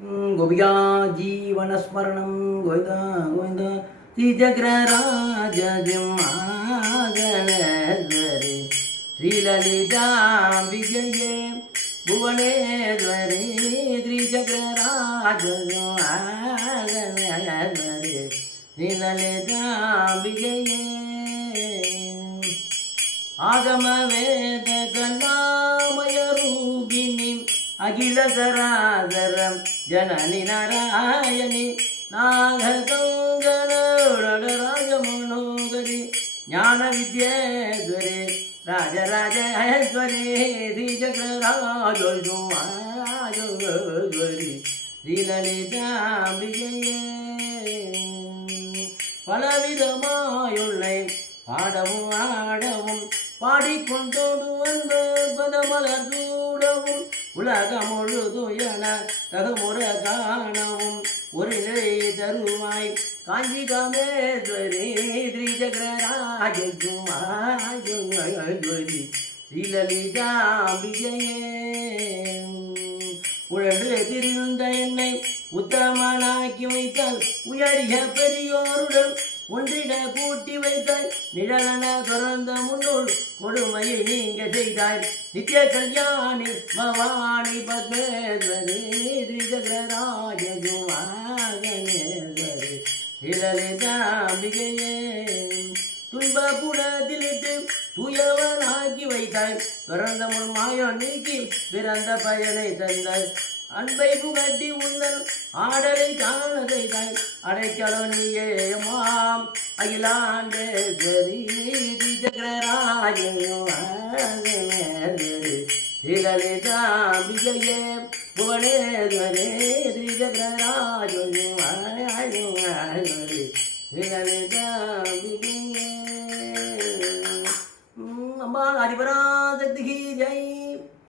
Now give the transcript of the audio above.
గోపికా జీవనస్మరణం గోవింద గోవింద. శ్రీ జగ్రరాజమాగణేశ్వరి శ్రీలలితాంబిజయే భువనేశ్వరి శ్రీజగ్రరాజమాగణేశ్వరి శ్రీలలితాంబిజయే ఆగమవే அகில சராசரம் ஜனனி நாராயணி நாககங்கணராஜமனோகரி ஞான வித்யேஸ்வரே ராஜராஜேஸ்வரே ஸ்ரீசக்கரராஜோஜுமாஜோஸ்வரி ஸ்ரீலலிதாம்பிகையே பலவிதமாயுள்ளை பாடவும் ஆடவும் பாடிக்கொண்டோடு வந்த பதமலர் தூடவும் உலகம் முழுதும் என தகுமுற காணவும். ஒரு நிலை தருவாய் காஞ்சி காமேஸ்வரி ஸ்ரீ ஸ்ரீலலிதா விஜயே உழன்று திரிந்த என்னை உத்தமனாக்கி வைத்தால் உயரிய பெரியோருடன் ஒன்றிட கூட்டி வைத்தால் நிழலன தொடர்ந்த முன்னோள் கொடுமையை நீங்க செய்தாய். நித்திய கல்யாணி பவானி பத்மேஸ்வரி திரிஜகராஜகுமாரேஸ்வரி இளலிதாம்பிகையே துன்ப புடத்திலிட்டு தூயவனாக்கி வைத்தாய். பிறந்த முன் மாயம் நீக்கி பிறந்த பயனை தந்தாய். அன்பை புகட்டி உந்தன் ஆடலை காண செய்தாய். அடைக்கலோ நீயே மாம் அகிலாண்டேஸ்வரி. சக்கரராஜேஸ்வரி லலிதாம்பிகையே புவனேஸ்வரே ஸ்ரீசக்கரராஜேஸ்வரி லலிதாம்பிகையே அம்மா அதிபராசக்தி ஜெய்